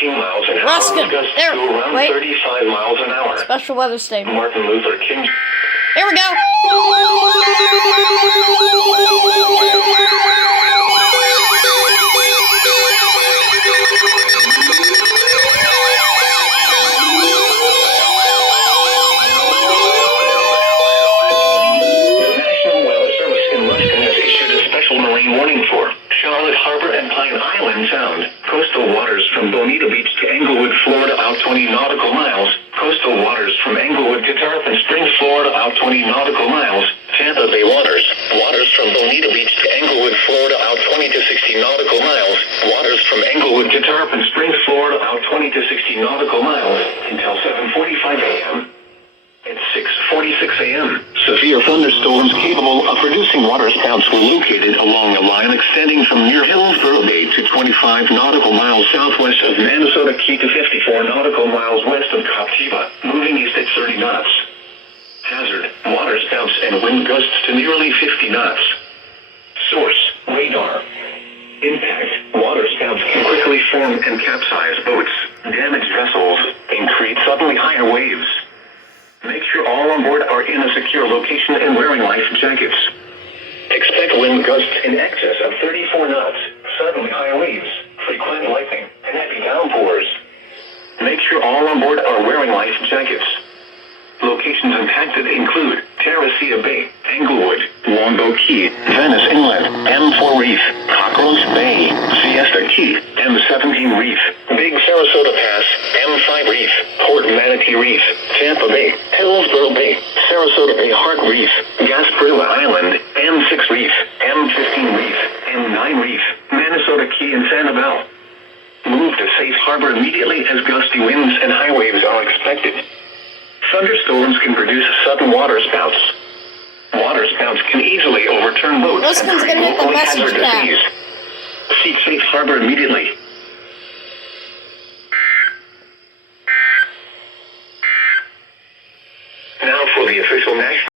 16 miles an hour. Ruskin, Gusts there, to around wait. 35 miles an hour. Special weather statement. Martin Luther King. Here we go. Warning for Charlotte Harbor and Pine Island Sound. Coastal waters from Bonita Beach to Englewood, Florida, out 20 nautical miles. Coastal waters from Englewood to Tarpon Springs, Florida, out 20 nautical miles. Tampa Bay waters. Waters from Bonita Beach to Englewood, Florida, out 20 to 60 nautical miles. Waters from Englewood to Tarpon Springs, Florida, out 20 to 60 nautical miles until 7:45 a.m. At 6:46 a.m., severe thunderstorms capable of producing waterspouts were located along a line extending from near Hillsborough Bay to 25 nautical miles southwest of Manasota Key to 54 nautical miles west of Captiva, moving east at 30 knots. Hazard, waterspouts and wind gusts to nearly 50 knots. Source, radar. Impact, waterspouts can quickly form and capsize boats, damage vessels, and create suddenly higher waves. Make sure all on board are in a secure location and wearing life jackets. Expect wind gusts in excess of 34 knots, suddenly high waves, frequent lightning, and heavy downpours. Make sure all on board are wearing life jackets. Locations impacted include Terracea Bay, Englewood, Longboat Key, Venice Inlet, M4 Reef, Cockroach Bay, Siesta Key, M17 Reef, Big Sarasota Pass, M5 Reef, Port Manatee Reef, Tampa Bay, Hillsborough Bay, Sarasota Bay Hart Reef, Gasparilla Island, M6 Reef, M15 Reef, M9 Reef, Manasota Key and Sanibel. Move to safe harbor immediately as gusty winds and high waves are expected. Thunderstorms can produce sudden waterspouts. Waterspouts can easily overturn boats and Ruskin's gonna hit the locally message hazardous tab. seas. Seek safe harbor immediately. Now for the official national